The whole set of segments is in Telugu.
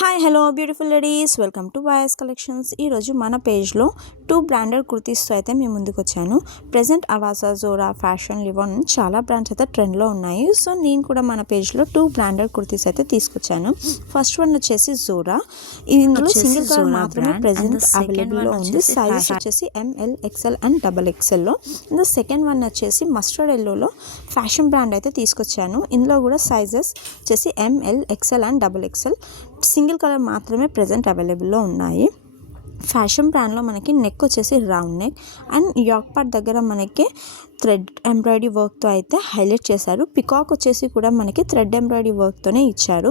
Hi hello beautiful ladies, welcome to voice collections. ఈరోజు మన పేజ్లో 2 బ్రాండెడ్ కుర్తీస్తో అయితే మేము ముందుకు వచ్చాను. ప్రజెంట్ అవాసా, జోరా, ఫ్యాషన్, లివన్ చాలా బ్రాండ్స్ అయితే ట్రెండ్లో ఉన్నాయి. సో నేను కూడా మన పేజ్లో 2 బ్రాండెడ్ కుర్తీస్ అయితే తీసుకొచ్చాను. ఫస్ట్ వన్ వచ్చేసి జోరా. ఇందులో సింగిల్ కలర్ మాత్రమే ప్రజెంట్ అవైలబుల్లో ఉంది. సైజెస్ వచ్చేసి ML, XL అండ్ XXLలో. ఇందులో సెకండ్ వన్ వచ్చేసి మస్టర్డ్ ఎల్లోలో ఫ్యాషన్ బ్రాండ్ అయితే తీసుకొచ్చాను. ఇందులో కూడా సైజెస్ వచ్చేసి ML, XL and XXL. Single colour మాత్రమే ప్రజెంట్ అవైలబుల్లో ఉన్నాయి. ఫ్యాషన్ బ్రాండ్లో మనకి నెక్ వచ్చేసి round neck and yoke part దగ్గర మనకి థ్రెడ్ ఎంబ్రాయిడరీ వర్క్తో అయితే హైలైట్ చేశారు. పికాక్ వచ్చేసి కూడా మనకి థ్రెడ్ ఎంబ్రాయిడరీ వర్క్తోనే ఇచ్చారు.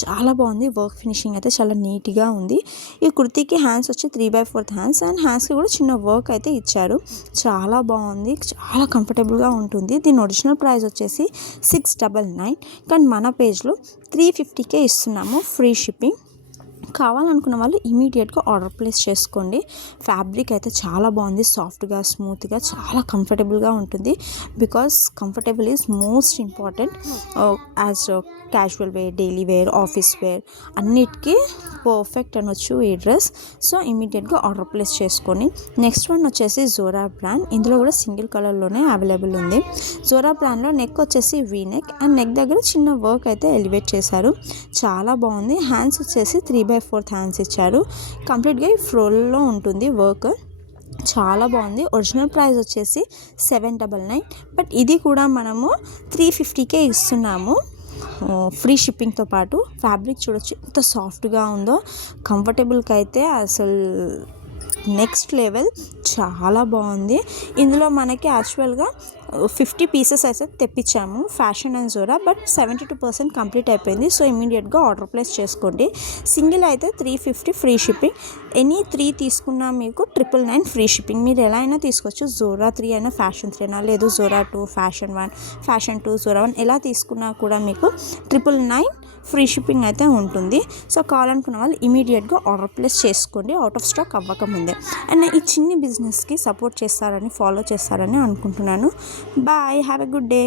చాలా బాగుంది. వర్క్ ఫినిషింగ్ అయితే చాలా నీట్గా ఉంది. ఈ కుర్తీకి హ్యాండ్స్ వచ్చి 3/4 హ్యాండ్స్ అండ్ హ్యాండ్స్కి కూడా చిన్న వర్క్ అయితే ఇచ్చారు. చాలా బాగుంది, చాలా కంఫర్టబుల్గా ఉంటుంది. దీని ఒరిజినల్ ప్రైస్ వచ్చేసి 699, కానీ మన పేజ్లో 350కే ఇస్తున్నాము, ఫ్రీ షిప్పింగ్. కావాలనుకున్న వాళ్ళు ఇమీడియట్గా ఆర్డర్ ప్లేస్ చేసుకోండి. ఫ్యాబ్రిక్ అయితే చాలా బాగుంది, సాఫ్ట్గా, స్మూత్గా, చాలా కంఫర్టబుల్గా ఉంటుంది. Because comfortable is most important. As casual wear, daily wear, office wear అన్నిటికీ పర్ఫెక్ట్ అనొచ్చు ఈ డ్రెస్. సో ఇమీడియట్గా ఆర్డర్ ప్లేస్ చేసుకొని. నెక్స్ట్ వన్ వచ్చేసి జోరా బ్రాండ్. ఇందులో కూడా సింగిల్ కలర్లోనే అవైలబుల్ ఉంది. జోరా బ్రాండ్లో నెక్ వచ్చేసి వీ నెక్ అండ్ నెక్ దగ్గర చిన్న వర్క్ అయితే ఎలివేట్ చేశారు. చాలా బాగుంది. హ్యాండ్స్ వచ్చేసి 3/4 హ్యాండ్స్ ఇచ్చారు. కంప్లీట్గా ఈ ఫ్లోర్లో ఉంటుంది వర్క్. చాలా బాగుంది. ఒరిజినల్ ప్రైస్ వచ్చేసి 799, బట్ ఇది కూడా మనము 350కే ఇస్తున్నాము, ఫ్రీ షిప్పింగ్తో పాటు. ఫ్యాబ్రిక్ చూడొచ్చు ఎంత సాఫ్ట్గా ఉందో. కంఫర్టబుల్కి అయితే అసలు నెక్స్ట్ లెవెల్, చాలా బాగుంది. ఇందులో మనకి యాక్చువల్గా 50 పీసెస్ అయితే తెప్పించాము ఫ్యాషన్ అండ్ జోరా, బట్ 72% కంప్లీట్ అయిపోయింది. సో ఇమీడియట్గా ఆర్డర్ ప్లేస్ చేసుకోండి. సింగిల్ అయితే 350 ఫ్రీ షిప్పింగ్. ఎనీ 3 తీసుకున్నా మీకు 999 ఫ్రీ షిప్పింగ్. మీరు ఎలా అయినా తీసుకోవచ్చు. జోరా 3 అయినా, ఫ్యాషన్ 3 అయినా, లేదు జోరా 2, ఫ్యాషన్ 1, ఫ్యాషన్ 2, జోరా 1 ఎలా తీసుకున్నా కూడా మీకు 999 ఫ్రీ షిప్పింగ్ అయితే ఉంటుంది. సో కావాలనుకున్న వాళ్ళు ఇమీడియట్గా ఆర్డర్ ప్లేస్ చేసుకోండి, అవుట్ ఆఫ్ స్టాక్ అవ్వకముందే. అండ్ ఈ చిన్ని బిజినెస్కి సపోర్ట్ చేస్తారని, ఫాలో చేస్తారని అనుకుంటున్నాను. Bye, have a good day.